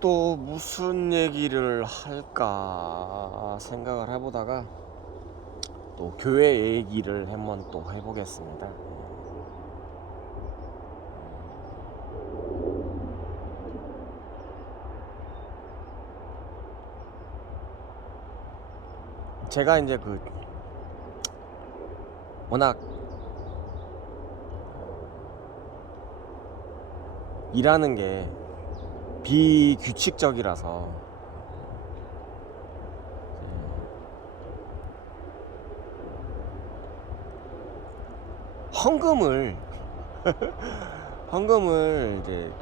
또 무슨 얘기를 할까 생각을 해보다가 또 교회 얘기를 한번 또 해보겠습니다. 제가 이제 워낙 일하는 게 비규칙적이라서 헌금을 헌금을 이제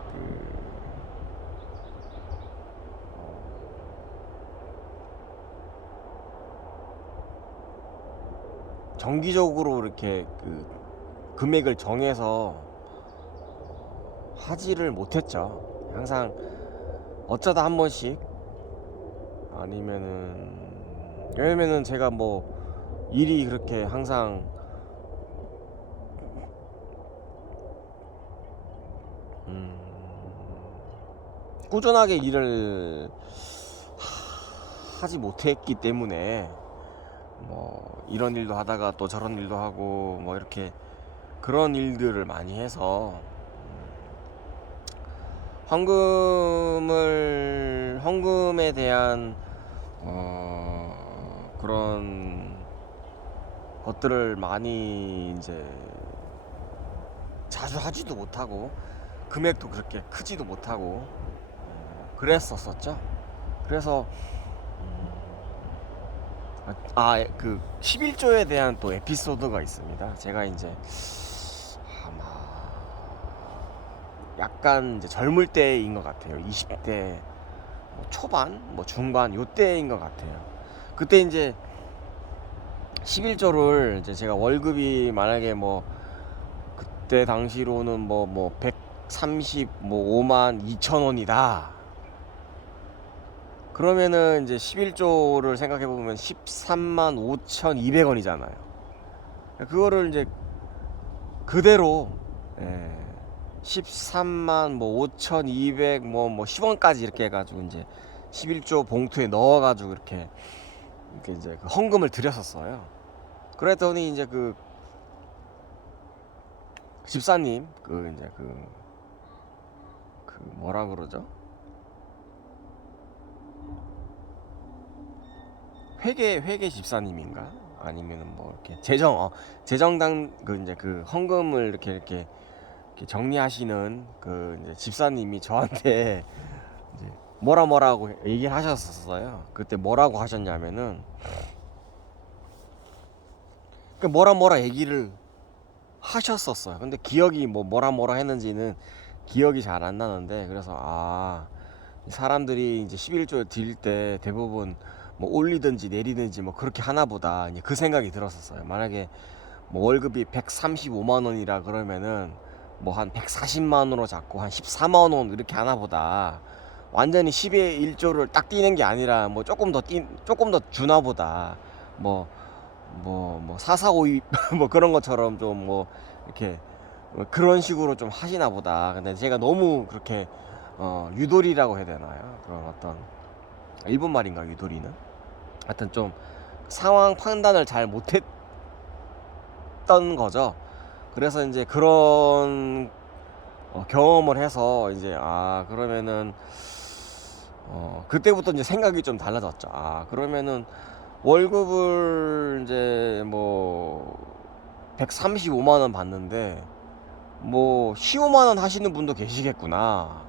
정기적으로 이렇게 금액을 정해서 하지를 못했죠. 항상 어쩌다 한 번씩, 왜냐면은 제가 뭐 일이 그렇게 항상 꾸준하게 일을 하지 못했기 때문에 뭐 이런 일도 하다가 또 저런 일도 하고 뭐 이렇게 그런 일들을 많이 해서 헌금에 대한 그런 것들을 많이 이제 자주 하지도 못하고 금액도 그렇게 크지도 못하고 그랬었었죠. 그래서 11조에 대한 또 에피소드가 있습니다. 제가 이제 아마 약간 이제 젊을 때인 것 같아요. 20대 뭐 초반, 뭐 중반 요때인 것 같아요. 그때 이제 11조를 이제 제가 월급이 만약에 뭐 그때 당시로는 뭐 135만 2천 원이다. 그러면은 이제 11조를 생각해 보면 13만 5,200원이잖아요. 그거를 이제 그대로 13만 뭐 5,200 뭐 10원까지 이렇게 해가지고 이제 11조 봉투에 넣어가지고 이렇게 이제 그 헌금을 드렸었어요. 그랬더니 이제 집사님 이제 뭐라 그러죠? 회계 집사님인가? 아니면은 뭐 이렇게 재정당 이제 헌금을 이렇게 정리하시는 이제 집사님이 저한테 이제 뭐라고 얘기를 하셨었어요. 그때 뭐라고 하셨냐면은 뭐라 얘기를 하셨었어요. 근데 기억이 뭐라 했는지는 기억이 잘 안 나는데, 그래서 사람들이 이제 11조 드릴 때 대부분 뭐 올리든지 내리든지 뭐 그렇게 하나 보다, 이제 그 생각이 들었었어요. 만약에 뭐 월급이 135만 원이라 그러면은 뭐 한 140만 원으로 잡고 한 14만 원 이렇게 하나 보다, 완전히 10의 1조를 딱 띄는 게 아니라 뭐 조금 더 주나 보다, 뭐 4452 뭐 그런 것처럼 좀 뭐 이렇게 그런 식으로 좀 하시나 보다. 근데 제가 너무 그렇게 유도리라고 해야 되나요? 그런 어떤 일본 말인가 유도리는? 하여튼 좀 상황 판단을 잘 못했던 거죠. 그래서 이제 그런 경험을 해서 이제 그러면은 그때부터 이제 생각이 좀 달라졌죠. 그러면은 월급을 이제 뭐 135만 원 받는데 뭐 15만 원 하시는 분도 계시겠구나.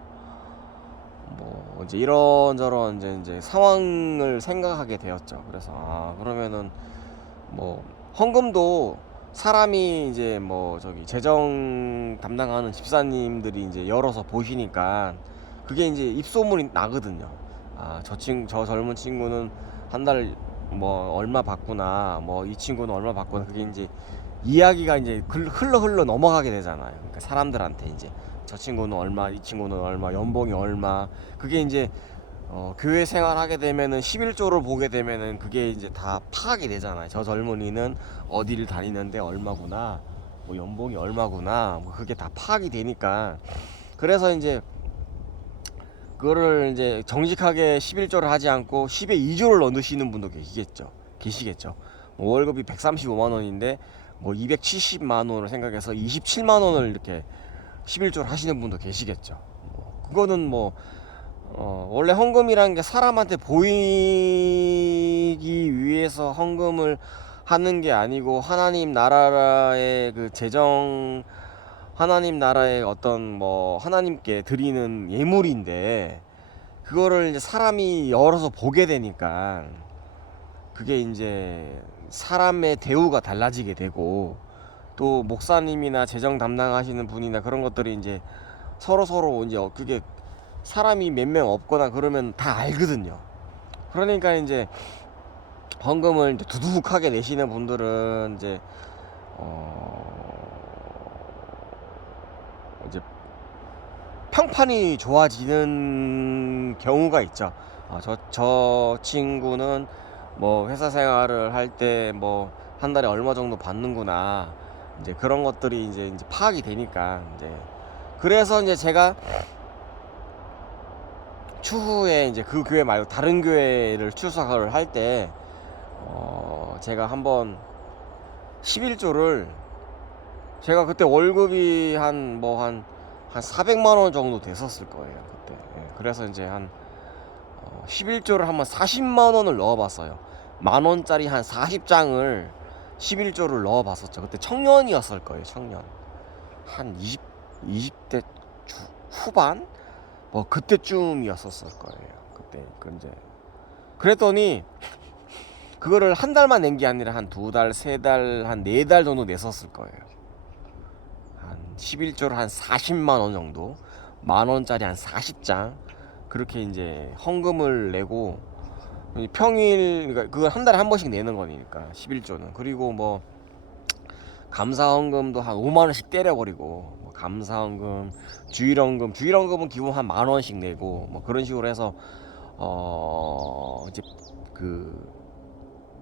뭐 이제 이런저런 이제 상황을 생각하게 되었죠. 그래서 그러면은 뭐 헌금도 사람이 이제 뭐 저기 재정 담당하는 집사님들이 이제 열어서 보시니까 그게 이제 입소문이 나거든요. 저 젊은 친구는 한 달 뭐 얼마 받구나, 뭐 이 친구는 얼마 받구나. 그게 이제 이야기가 이제 흘러 넘어가게 되잖아요. 그러니까 사람들한테 이제 저 친구는 얼마, 이 친구는 얼마, 연봉이 얼마. 그게 이제 교회 생활하게 되면은 11조를 보게 되면은 그게 이제 다 파악이 되잖아요. 저 젊은이는 어디를 다니는데 얼마구나, 뭐 연봉이 얼마구나, 뭐 그게 다 파악이 되니까. 그래서 이제 그거를 이제 정직하게 11조를 하지 않고 10에 2조를 넣으시는 분도 계시겠죠. 뭐 월급이 135만 원인데 뭐 270만 원을 생각해서 27만 원을 이렇게 11조를 하시는 분도 계시겠죠. 그거는 뭐 원래 헌금이라는 게 사람한테 보이기 위해서 헌금을 하는 게 아니고 하나님 나라의 그 재정, 하나님 나라의 어떤 뭐 하나님께 드리는 예물인데, 그거를 이제 사람이 열어서 보게 되니까 그게 이제 사람의 대우가 달라지게 되고, 또 목사님이나 재정 담당하시는 분이나 그런 것들이 이제 서로 이제 그게 사람이 몇 명 없거나 그러면 다 알거든요. 그러니까 이제 헌금을 이제 두둑하게 내시는 분들은 이제 평판이 좋아지는 경우가 있죠. 저 친구는 뭐 회사 생활을 할 때 뭐 한 달에 얼마 정도 받는구나, 이제 그런 것들이 이제 파악이 되니까, 이제 그래서 이제 제가 추후에 이제 그 교회 말고 다른 교회를 출석을 할 때 제가 한번 11조를, 제가 그때 월급이 한 400만 원 정도 됐었을 거예요 그때. 예, 그래서 이제 한 11조를 한번 40만 원을 넣어봤어요. 만 원짜리 한 40장을 11조를 넣어봤었죠. 그때 청년이었을 거예요. 청년 한 20대 후반 뭐 그때쯤이었었을 거예요. 그때 이제 그랬더니 그거를 한 달만 낸 게 아니라 한 2달, 3달, 한 4달 정도 냈었을 거예요. 한 11조를 한 40만 원 정도, 만 원짜리 한 40장 그렇게 이제 헌금을 내고, 평일, 그러니까 그걸 한 달에 한 번씩 내는 거니까 11조는. 그리고 뭐 감사 헌금도 한 5만 원씩 때려버리고, 뭐 감사 헌금, 주일 헌금은 기본 한 만 원씩 내고, 뭐 그런 식으로 해서 이제 그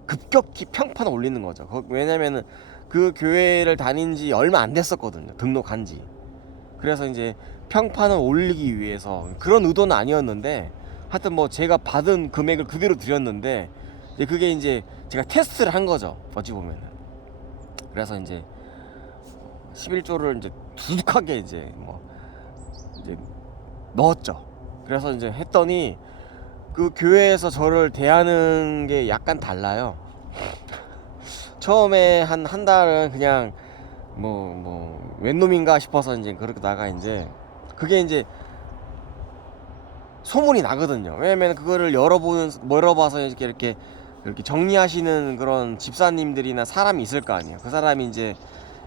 급격히 평판을 올리는 거죠. 왜냐면은 그 교회를 다닌 지 얼마 안 됐었거든요, 등록한 지. 그래서 이제 평판을 올리기 위해서, 그런 의도는 아니었는데 하여튼 뭐 제가 받은 금액을 그대로 드렸는데, 이제 그게 이제 제가 테스트를 한 거죠, 어찌 보면은. 그래서 이제 11조를 이제 두둑하게 이제 넣었죠. 그래서 이제 했더니 그 교회에서 저를 대하는 게 약간 달라요. 처음에 한 달은 그냥 웬 놈인가 싶어서 이제 그러다가 이제 그게 이제 소문이 나거든요. 왜냐면 그거를 열어봐서 이렇게 정리하시는 그런 집사님들이나 사람이 있을 거 아니에요. 그 사람이 이제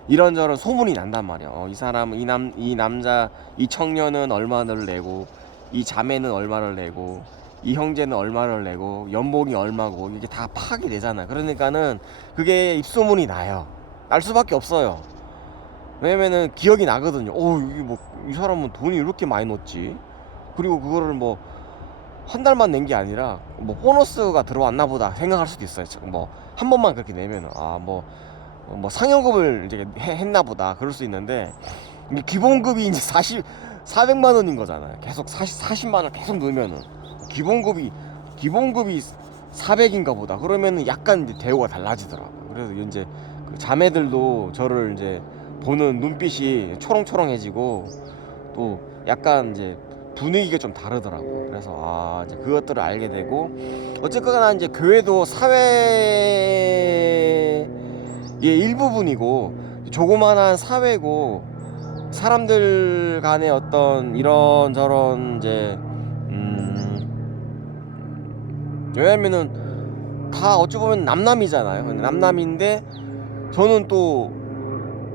이런저런 소문이 난단 말이에요. 이 사람은 이 남자, 이 청년은 얼마를 내고, 이 자매는 얼마를 내고, 이 형제는 얼마를 내고, 연봉이 얼마고, 이게 다 파악이 되잖아요. 그러니까는 그게 입소문이 나요. 날 수밖에 없어요. 왜냐면은 기억이 나거든요. 이게 이 사람은 돈이 이렇게 많이 넣었지. 그리고 그거를 뭐 한 달만 낸 게 아니라 뭐 보너스가 들어왔나 보다 생각할 수도 있어요. 뭐 한 번만 그렇게 내면은 뭐 상여금을 이제 했나 보다 그럴 수 있는데, 기본급이 이제 400만 원인 거잖아요. 계속 40만 원 계속 넣으면은 기본급이 400인가 보다. 그러면은 약간 이제 대우가 달라지더라고요. 그래서 이제 그 자매들도 저를 이제 보는 눈빛이 초롱초롱해지고, 또 약간 이제 분위기가 좀 다르더라고요. 그래서 이제 그것들을 알게 되고, 어쨌거나 이제 교회도 사회의 일부분이고 조그만한 사회고, 사람들 간의 어떤 이런저런 이제 왜냐면은 다 어찌 보면 남남이잖아요. 남남인데 저는 또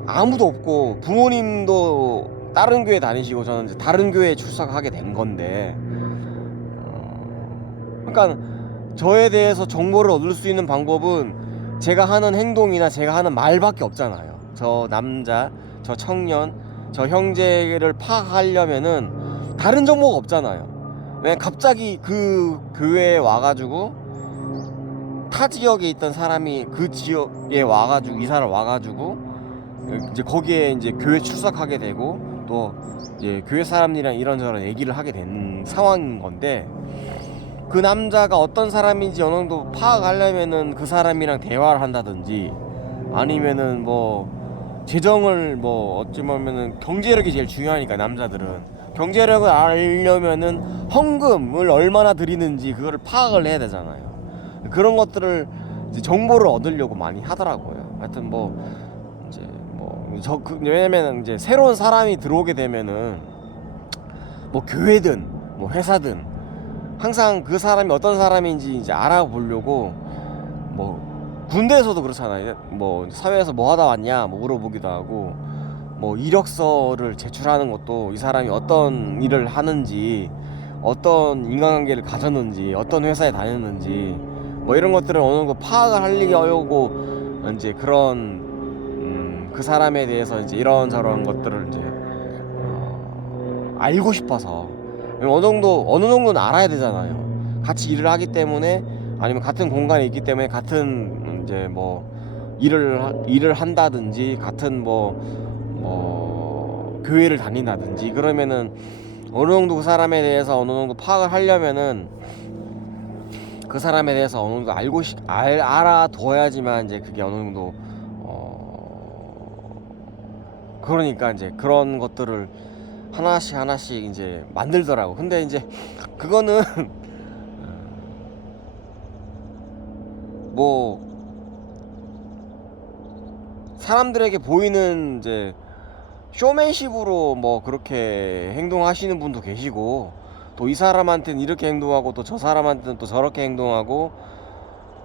아무도 없고, 부모님도 다른 교회 다니시고 저는 이제 다른 교회에 출석하게 된 건데, 그러니까 저에 대해서 정보를 얻을 수 있는 방법은 제가 하는 행동이나 제가 하는 말밖에 없잖아요. 저 남자, 저 청년, 저 형제를 파악하려면은 다른 정보가 없잖아요. 왜 갑자기 그 교회에 와가지고 타 지역에 있던 사람이 그 지역에 와가지고 이사를 와가지고 이제 거기에 이제 교회 출석하게 되고, 또 이제 교회 사람들이랑 이런저런 얘기를 하게 된 상황인 건데, 그 남자가 어떤 사람인지 어느 정도 파악하려면은 그 사람이랑 대화를 한다든지, 아니면은 뭐 재정을 뭐 어찌 보면은 경제력이 제일 중요하니까, 남자들은 경제력을 알려면은 헌금을 얼마나 드리는지 그거를 파악을 해야 되잖아요. 그런 것들을 이제 정보를 얻으려고 많이 하더라고요. 하여튼 뭐 이제 왜냐면 이제 새로운 사람이 들어오게 되면은 뭐 교회든 뭐 회사든 항상 그 사람이 어떤 사람인지 이제 알아보려고, 뭐 군대에서도 그렇잖아요. 뭐 사회에서 뭐 하다 왔냐 뭐 물어보기도 하고, 뭐 이력서를 제출하는 것도 이 사람이 어떤 일을 하는지, 어떤 인간관계를 가졌는지, 어떤 회사에 다녔는지, 뭐 이런 것들을 어느 정도 파악을 하려고 이제 그런 그 사람에 대해서 이제 이런저런 것들을 이제 알고 싶어서, 어느 정도는 알아야 되잖아요. 같이 일을 하기 때문에, 아니면 같은 공간에 있기 때문에, 같은 이제 뭐 일을 한다든지, 같은 교회를 다닌다든지, 그러면은 어느 정도 그 사람에 대해서 어느 정도 파악을 하려면은 그 사람에 대해서 어느 정도 알아둬야지만 이제 그게 어느 정도 그러니까 이제 그런 것들을 하나씩 이제 만들더라고. 근데 이제 그거는 뭐 사람들에게 보이는 이제 쇼맨십으로 뭐 그렇게 행동하시는 분도 계시고, 또 이 사람한테는 이렇게 행동하고 또 저 사람한테는 또 저렇게 행동하고,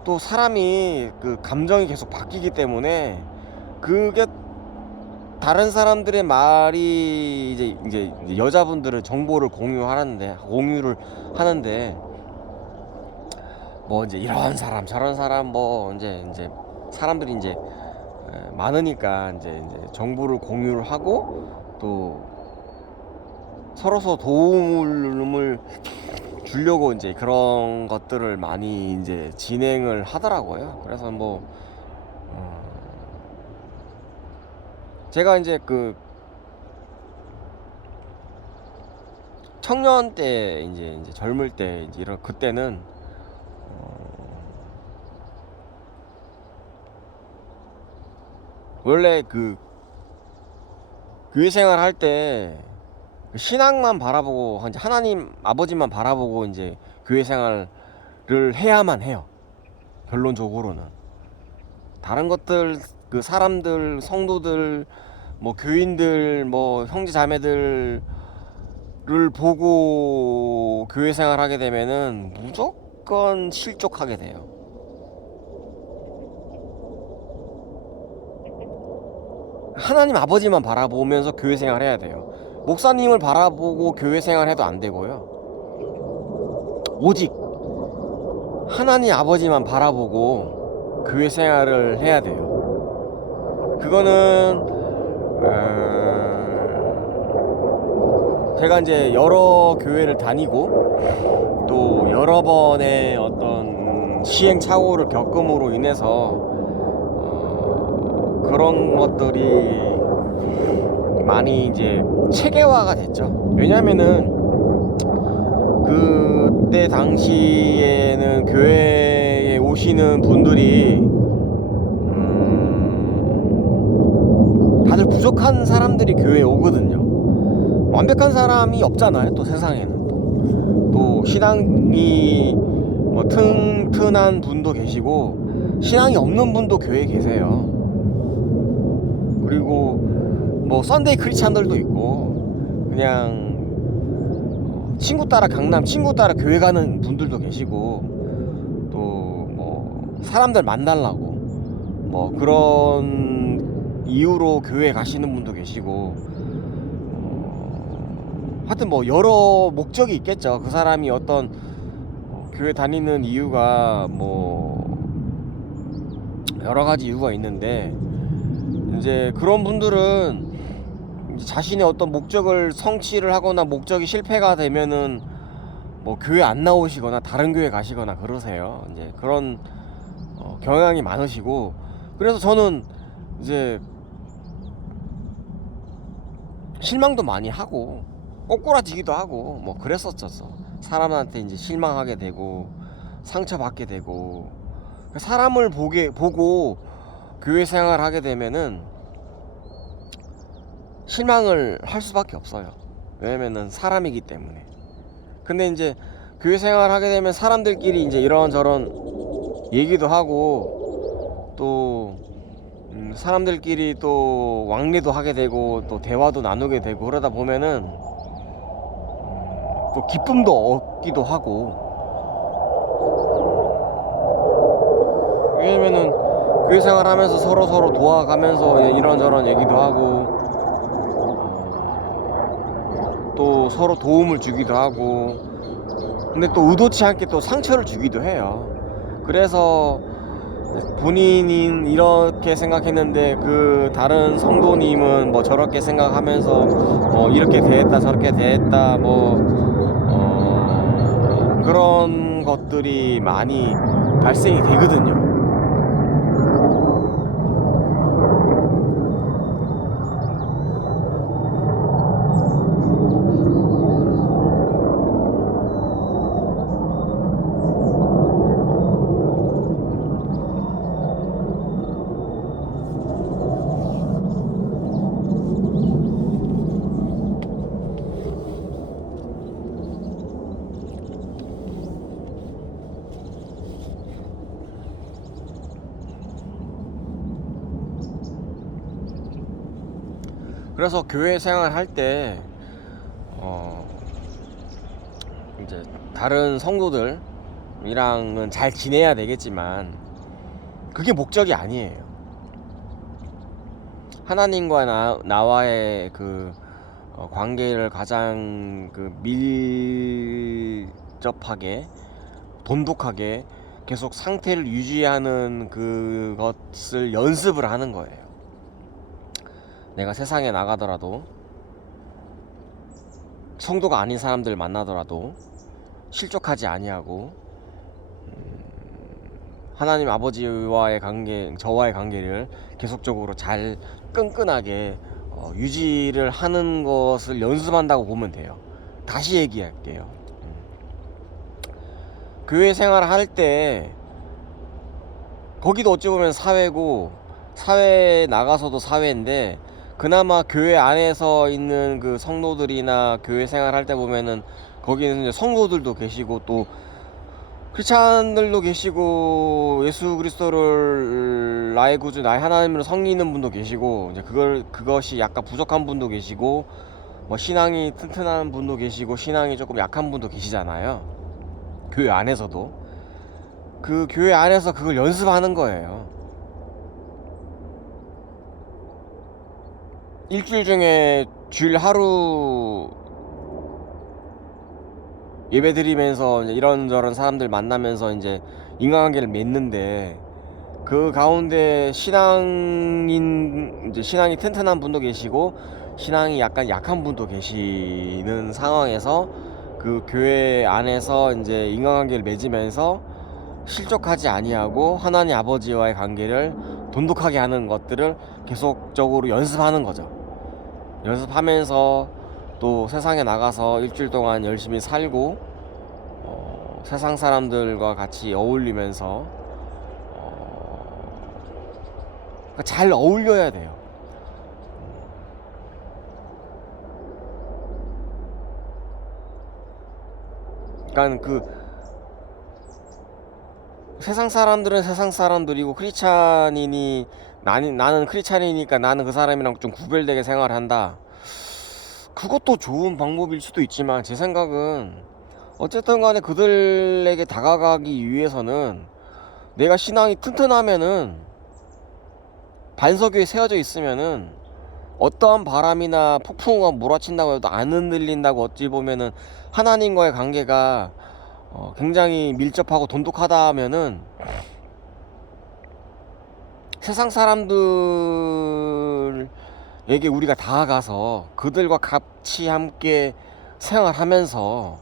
또 사람이 그 감정이 계속 바뀌기 때문에 그게 다른 사람들의 말이 이제 여자분들은 정보를 공유를 하는데, 뭐 이제 이런 사람 저런 사람 뭐 이제 사람들이 이제 많으니까 이제 정보를 공유를 하고, 또 서로서 도움을 주려고 이제 그런 것들을 많이 이제 진행을 하더라고요. 그래서 뭐 제가 이제 그 청년 때 이제 젊을 때 이제 이런 그때는 원래 그 교회 생활 할 때 신앙만 바라보고, 이제 하나님 아버지만 바라보고 이제 교회 생활을 해야만 해요. 결론적으로는 다른 것들, 그 사람들, 성도들, 뭐 교인들, 뭐 형제 자매들을 보고 교회 생활 하게 되면은 무조건 실족하게 돼요. 하나님 아버지만 바라보면서 교회 생활 해야 돼요. 목사님을 바라보고 교회 생활 해도 안 되고요. 오직 하나님 아버지만 바라보고 교회 생활을 해야 돼요. 그거는 제가 이제 여러 교회를 다니고, 또 여러 번의 어떤 시행착오를 겪음으로 인해서 그런 것들이 많이 이제 체계화가 됐죠. 왜냐면은 그때 당시에는 교회에 오시는 분들이 다들 부족한 사람들이 교회에 오거든요. 완벽한 사람이 없잖아요. 또 세상에는 또 신앙이 뭐 튼튼한 분도 계시고, 신앙이 없는 분도 교회에 계세요. 그리고 뭐 썬데이 크리스찬들도 있고, 그냥 친구 따라 강남 친구 따라 교회 가는 분들도 계시고, 또 뭐 사람들 만나려고 뭐 그런 이유로 교회 가시는 분도 계시고, 하여튼 뭐 여러 목적이 있겠죠. 그 사람이 어떤 교회 다니는 이유가 뭐 여러 가지 이유가 있는데, 이제 그런 분들은 자신의 어떤 목적을 성취를 하거나 목적이 실패가 되면은 뭐 교회 안 나오시거나 다른 교회 가시거나 그러세요. 이제 그런 경향이 많으시고, 그래서 저는 이제 실망도 많이 하고 꼬꾸라지기도 하고 뭐 그랬었죠. 사람한테 이제 실망하게 되고 상처받게 되고, 사람을 보고 교회 생활을 하게 되면은 실망을 할 수밖에 없어요. 왜냐면은 사람이기 때문에. 근데 이제 교회 생활을 하게 되면 사람들끼리 이제 이런저런 얘기도 하고 또 사람들끼리 또 왕래도 하게 되고 또 대화도 나누게 되고, 그러다 보면은 또 기쁨도 얻기도 하고. 왜냐면은 교회 생활하면서 서로 도와가면서 이런저런 얘기도 하고 또 서로 도움을 주기도 하고, 근데 또 의도치 않게 또 상처를 주기도 해요. 그래서 본인이 이렇게 생각했는데 그 다른 성도님은 뭐 저렇게 생각하면서 뭐 이렇게 대했다 저렇게 대했다 뭐 그런 것들이 많이 발생이 되거든요. 그래서 교회 생활 할 때 이제 다른 성도들이랑은 잘 지내야 되겠지만 그게 목적이 아니에요. 하나님과 나와의 그 관계를 가장 그 밀접하게 돈독하게 계속 상태를 유지하는 그것을 연습을 하는 거예요. 내가 세상에 나가더라도 성도가 아닌 사람들 만나더라도 실족하지 아니하고 하나님 아버지와의 관계, 저와의 관계를 계속적으로 잘 끈끈하게 유지를 하는 것을 연습한다고 보면 돼요. 다시 얘기할게요. 교회 생활을 할 때 거기도 어찌 보면 사회고, 사회에 나가서도 사회인데, 그나마 교회 안에서 있는 그 성도들이나 교회 생활할 때 보면은 거기는 이제 성도들도 계시고 또 크리스찬들도 계시고 예수 그리스도를 나의 구주 나의 하나님으로 섬기는 분도 계시고, 이제 그것이 약간 부족한 분도 계시고, 뭐 신앙이 튼튼한 분도 계시고 신앙이 조금 약한 분도 계시잖아요. 교회 안에서도 그 교회 안에서 그걸 연습하는 거예요. 일주일 중에 주일 하루 예배 드리면서 이제 이런저런 사람들 만나면서 이제 인간관계를 맺는데, 그 가운데 신앙이 튼튼한 분도 계시고 신앙이 약간 약한 분도 계시는 상황에서 그 교회 안에서 이제 인간관계를 맺으면서 실족하지 아니하고 하나님 아버지와의 관계를 돈독하게 하는 것들을 계속적으로 연습하는 거죠. 연습하면서 또 세상에 나가서 일주일 동안 열심히 살고 세상 사람들과 같이 어울리면서 잘 어울려야 돼요. 그러니까 그 세상 사람들은 세상 사람들이고 크리스찬이니 나는 크리스찬이니까 나는 그 사람이랑 좀 구별되게 생활한다. 그것도 좋은 방법일 수도 있지만 제 생각은 어쨌든 간에 그들에게 다가가기 위해서는 내가 신앙이 튼튼하면은 반석에 세워져 있으면은 어떠한 바람이나 폭풍우가 몰아친다고 해도 안 흔들린다고, 어찌 보면은 하나님과의 관계가 굉장히 밀접하고 돈독하다 하면은 세상 사람들에게 우리가 다가가서 그들과 같이 함께 생활하면서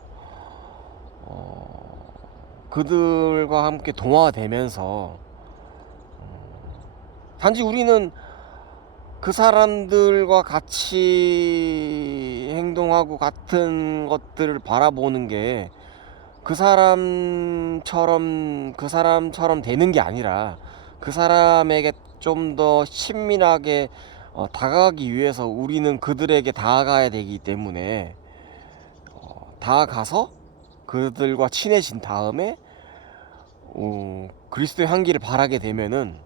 그들과 함께 동화되면서 단지 우리는 그 사람들과 같이 행동하고 같은 것들을 바라보는 게 그 사람처럼 되는 게 아니라 그 사람에게 좀 더 친밀하게 다가가기 위해서 우리는 그들에게 다가가야 되기 때문에 다가가서 그들과 친해진 다음에 그리스도의 향기를 바라게 되면은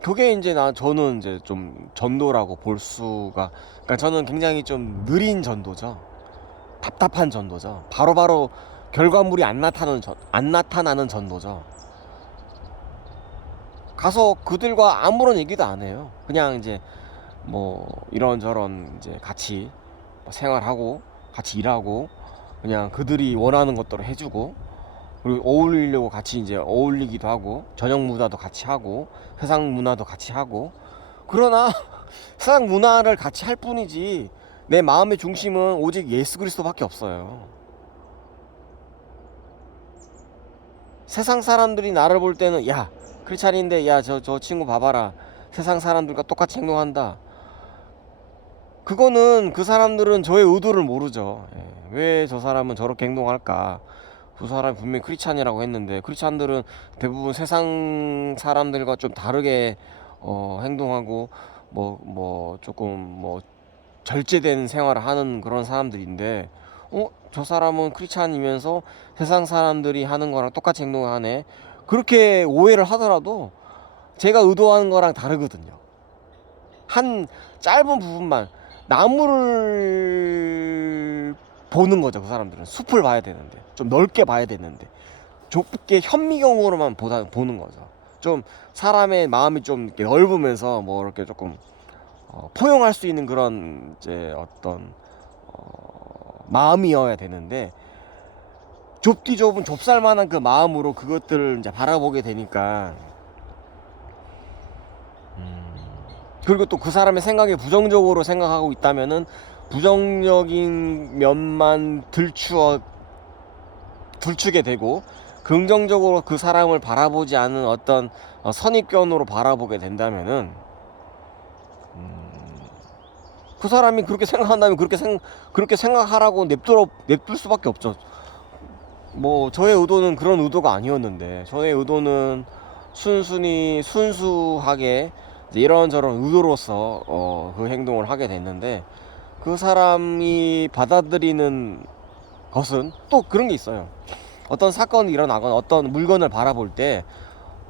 그게 이제 저는 이제 좀 전도라고 볼 수가, 그러니까 저는 굉장히 좀 느린 전도죠. 답답한 전도죠. 바로바로 결과물이 안 나타나는 전도죠. 가서 그들과 아무런 얘기도 안 해요. 그냥 이제 뭐 이런저런 이제 같이 생활하고 같이 일하고 그냥 그들이 원하는 것들을 해주고, 그리고 어울리려고 같이 이제 어울리기도 하고 저녁 문화도 같이 하고 세상 문화도 같이 하고. 그러나 세상 문화를 같이 할 뿐이지 내 마음의 중심은 오직 예수 그리스도밖에 없어요. 세상 사람들이 나를 볼 때는 야 크리스찬인데 야 저 친구 봐봐라 세상 사람들과 똑같이 행동한다. 그거는 그 사람들은 저의 의도를 모르죠. 왜 저 사람은 저렇게 행동할까. 그 사람이 분명히 크리스찬이라고 했는데 크리스찬들은 대부분 세상 사람들과 좀 다르게 행동하고 조금 절제된 생활을 하는 그런 사람들인데 저 사람은 크리스찬이면서 세상 사람들이 하는 거랑 똑같이 행동하네, 그렇게 오해를 하더라도 제가 의도하는 거랑 다르거든요. 한 짧은 부분만, 나무를 보는 거죠. 그 사람들은 숲을 봐야 되는데 좀 넓게 봐야 되는데 좁게 현미경으로만 보는 거죠. 좀 사람의 마음이 좀 이렇게 넓으면서 이렇게 조금 포용할 수 있는 그런 이제 어떤 마음이어야 되는데, 좁디 좁은 좁쌀만한 그 마음으로 그것들을 이제 바라보게 되니까 그리고 또 그 사람의 생각이 부정적으로 생각하고 있다면은 부정적인 면만 들추게 되고 긍정적으로 그 사람을 바라보지 않은 어떤 선입견으로 바라보게 된다면은 그 사람이 그렇게 생각한다면 그렇게 생각하라고 냅둘 수밖에 없죠. 저의 의도는 그런 의도가 아니었는데, 저의 의도는 순수하게 이런저런 의도로서 그 행동을 하게 됐는데, 그 사람이 받아들이는 것은 또 그런 게 있어요. 어떤 사건이 일어나거나 어떤 물건을 바라볼 때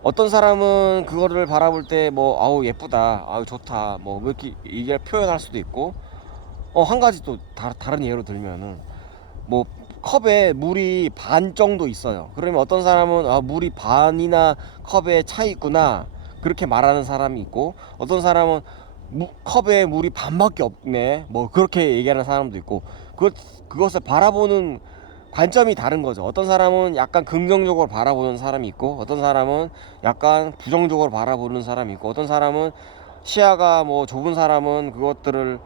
어떤 사람은 그거를 바라볼 때 아우 예쁘다, 아우 좋다, 이렇게 이게 표현할 수도 있고, 한 가지 또 다른 예로 들면은 컵에 물이 반 정도 있어요. 그러면 어떤 사람은 물이 반이나 컵에 차 있구나 그렇게 말하는 사람이 있고, 어떤 사람은 컵에 물이 반밖에 없네 그렇게 얘기하는 사람도 있고, 그것을 바라보는 관점이 다른 거죠. 어떤 사람은 약간 긍정적으로 바라보는 사람이 있고, 어떤 사람은 약간 부정적으로 바라보는 사람이 있고, 어떤 사람은 시야가 좁은 사람은 그것들을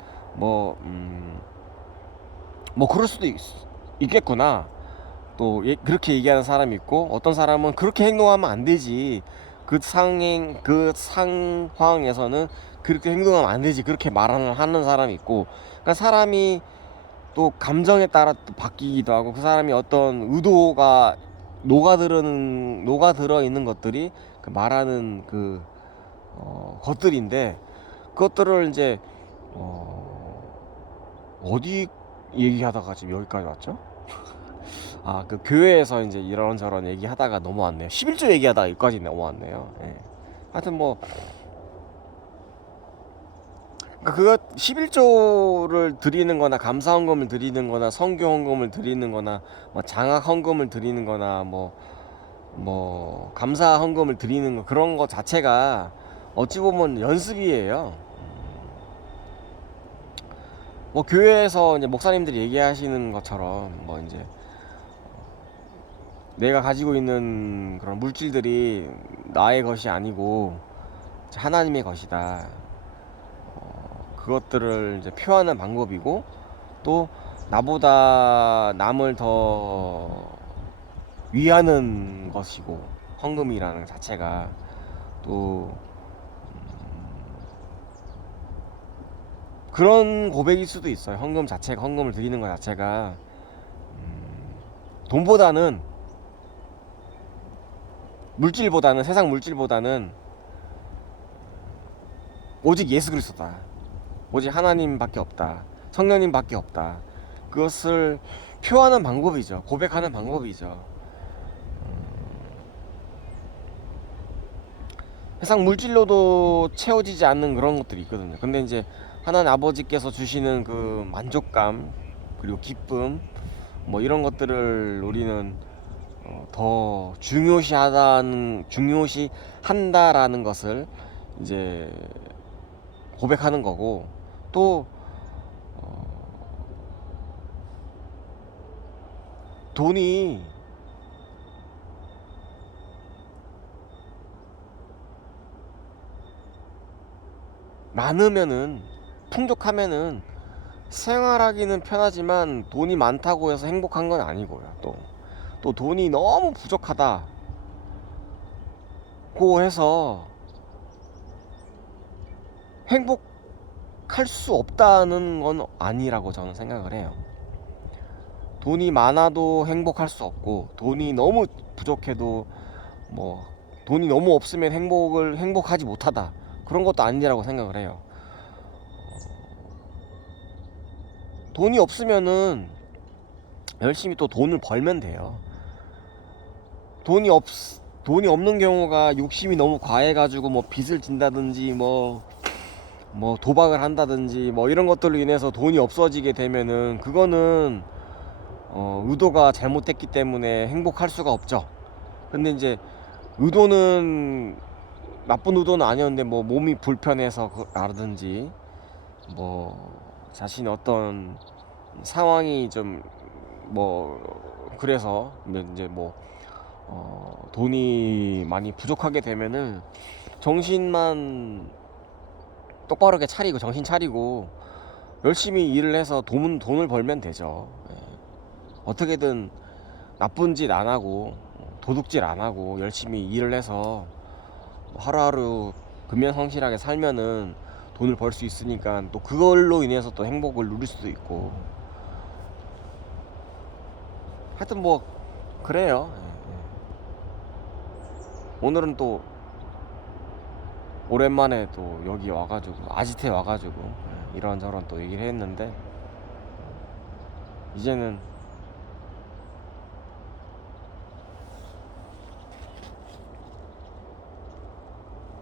그럴 수도 있겠구나 또 그렇게 얘기하는 사람이 있고, 어떤 사람은 그렇게 행동하면 안 되지, 그 상황에서는 그렇게 행동하면 안 되지 그렇게 하는 사람이 있고. 그러니까 사람이 또 감정에 따라 또 바뀌기도 하고, 그 사람이 어떤 의도가 녹아들어 있는 것들이 그 말하는 것들인데, 그것들을 이제 어디 얘기하다가 지금 여기까지 왔죠? 그 교회에서 이제 이런저런 얘기하다가 넘어왔네요. 11조 얘기하다가 여기까지 넘어왔네요. 하여튼 그거 11조를 드리는 거나 감사 헌금을 드리는 거나 선교 헌금을 드리는 거나 장학 헌금을 드리는 거나 감사 헌금을 드리는 거, 그런 거 자체가 어찌 보면 연습이에요. 교회에서 이제 목사님들이 얘기하시는 것처럼 이제 내가 가지고 있는 그런 물질들이 나의 것이 아니고 하나님의 것이다. 그것들을 이제 표하는 방법이고, 또 나보다 남을 더 위하는 것이고, 헌금이라는 자체가 또 그런 고백일 수도 있어요. 헌금 자체가, 헌금을 드리는 것 자체가 돈보다는, 물질보다는, 세상 물질보다는 오직 예수 그리스도다, 오직 하나님밖에 없다, 성령님밖에 없다, 그것을 표하는 방법이죠. 고백하는 방법이죠. 세상 물질로도 채워지지 않는 그런 것들이 있거든요. 근데 이제 하나님 아버지께서 주시는 그 만족감, 그리고 기쁨, 뭐 이런 것들을 우리는 더 중요시한다라는 것을 이제 고백하는 거고, 또 돈이 많으면은, 풍족하면은 생활하기는 편하지만 돈이 많다고 해서 행복한 건 아니고요. 또 돈이 너무 부족하다고 해서 행복할 수 없다는 건 아니라고 저는 생각을 해요. 돈이 많아도 행복할 수 없고, 돈이 너무 부족해도, 뭐 돈이 너무 없으면 행복하지 못하다, 그런 것도 아니라고 생각을 해요. 돈이 없으면은 열심히 또 돈을 벌면 돼요. 돈이 없 돈이 없는 경우가 욕심이 너무 과해가지고 뭐 빚을 진다든지, 뭐 도박을 한다든지, 뭐 이런 것들로 인해서 돈이 없어지게 되면은 그거는 의도가 잘못됐기 때문에 행복할 수가 없죠. 근데 이제 의도는, 나쁜 의도는 아니었는데 뭐 몸이 불편해서 라든지, 뭐 자신의 어떤 상황이 좀 뭐 그래서 이제 뭐 돈이 많이 부족하게 되면은 정신만 똑바르게 차리고, 정신 차리고 열심히 일을 해서 돈을 벌면 되죠. 예. 어떻게든 나쁜 짓 안 하고, 도둑질 안 하고 열심히 일을 해서 하루하루 근면성실하게 살면은 돈을 벌 수 있으니까, 또 그걸로 인해서 또 행복을 누릴 수도 있고, 하여튼 뭐 그래요. 예, 예. 오늘은 또 오랜만에 또 여기 와가지고, 아지트에 와가지고, 이런저런 또 얘기를 했는데, 이제는